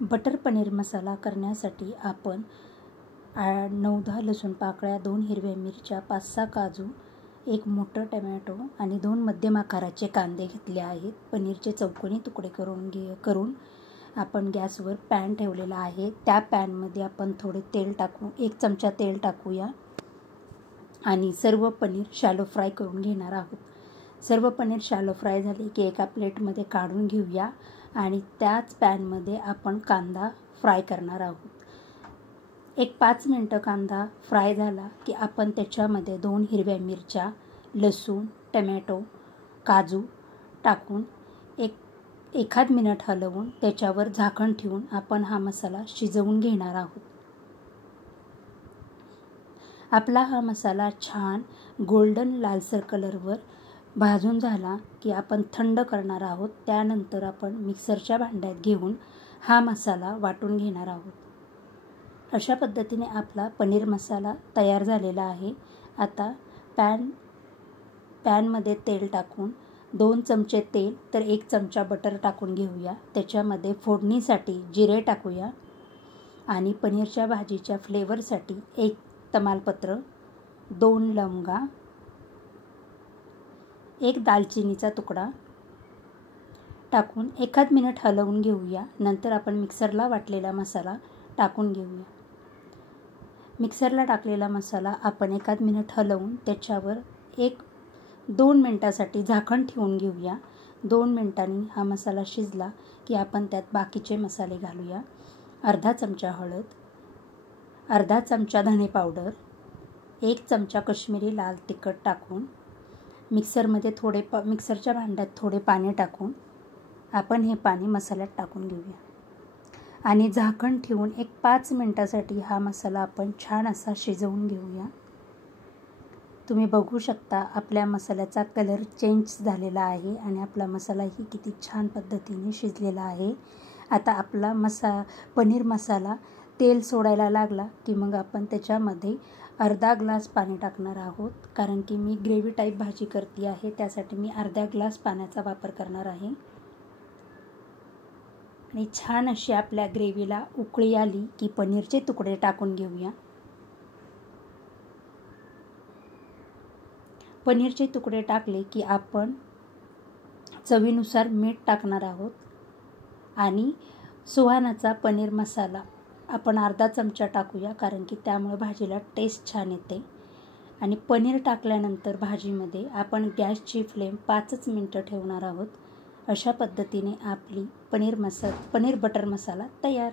Butter paneer masala करण्यासाठी आपण 9-10 लसूण पाकळ्या, 2 हिरव्या मिरच्या, 5-6 काजू, 1 मोठं टमॅटो आणि 2 मध्यम आकाराचे कांदे घेतले आहेत. पनीरचे चौकोनी तुकडे करून आपण गॅसवर पॅन ठेवलेला आहे. त्या पॅनमध्ये आपण थोडे तेल टाकू, 1 चमचा तेल टाकूया आणि सर्व पनीर शॅलो फ्राय करून घेणार आहोत. सर्व पनीर शॅलो फ्राय झाले की एका प्लेटमध्ये काढून घेऊया आणि त्याच पॅनमध्ये आपण कांदा फ्राय करणार आहोत. 5 मिनटं कांदा फ्राय झाला की आपण त्याच्यामध्ये 2 हिरव्या मिरच्या, लसूण, टमॅटो, काजू टाकून 1 मिनिट हलवून त्याच्यावर झाकण ठेवून आपण हा मसाला शिजवून घेणार आहोत. आपला हा मसाला छान गोल्डन लालसर कलरवर भाजून झाला की आपण थंड करणार आहोत. त्यानंतर आपण मिक्सरच्या भांड्यात घेऊन हा मसाला वाटून घेणार आहोत. अशा पद्धतीने आपला पनीर मसाला तयार झालेला आहे. आता पॅनमध्ये तेल टाकून 2 चमचे तेल तर 1 चमचा बटर टाकून घेऊया. त्याच्यामध्ये फोडणीसाठी जिरे टाकूया आणि पनीरच्या भाजीच्या फ्लेवरसाठी 1 तमालपत्र, 2 लवंगा, 1 दालचिनीचा तुकडा टाकून 1 मिनिट हलवून घेऊया. नंतर आपण मिक्सरला वाटलेला मसाला टाकून घेऊया. मिक्सरला टाकलेला मसाला आपण 1 मिनिट हलवून त्याच्यावर 1-2 मिनिटासाठी झाकण ठेवून घेऊया. 2 मिनिटांनी हा मसाला शिजला की आपण त्यात बाकीचे मसाले घालूया. अर्धा चमचा हळद, अर्धा चमचा धणे पावडर, 1 चमचा कश्मीरी लाल तिखट टाकून मिक्सरच्या भांड्यात थोडे पाणी टाकून आपण हे पाणी मसाल्यात टाकून घेऊया आणि झाकण ठेवून 5 मिनिटासाठी हा मसाला आपण छान असा शिजवून घेऊया. तुम्ही बघू शकता आपल्या मसाल्याचा कलर चेंज झालेला आहे आणि आपला मसालाही किती छान पद्धतीने शिजलेला आहे. आता आपला पनीर मसाला तेल सोडायला लागला की मग आपण त्याच्यामध्ये अर्धा ग्लास पाणी टाकणार आहोत. कारण की मी ग्रेव्ही टाईप भाजी करते आहे, त्यासाठी मी अर्धा ग्लास पाण्याचा वापर करणार आहे. आणि छान अशी आपल्या ग्रेव्हीला उकळी आली की पनीरचे तुकडे टाकून घेऊया. पनीरचे तुकडे टाकले की आपण चवीनुसार मीठ टाकणार आहोत आणि सुहानाचा पनीर मसाला आपण अर्धा चमचा टाकूया, कारण की त्यामुळे भाजीला टेस्ट छान येते. आणि पनीर टाकल्यानंतर भाजीमध्ये आपण गॅसची फ्लेम 5 मिनिटं ठेवणार आहोत. अशा पद्धतीने आपली पनीर बटर मसाला तयार.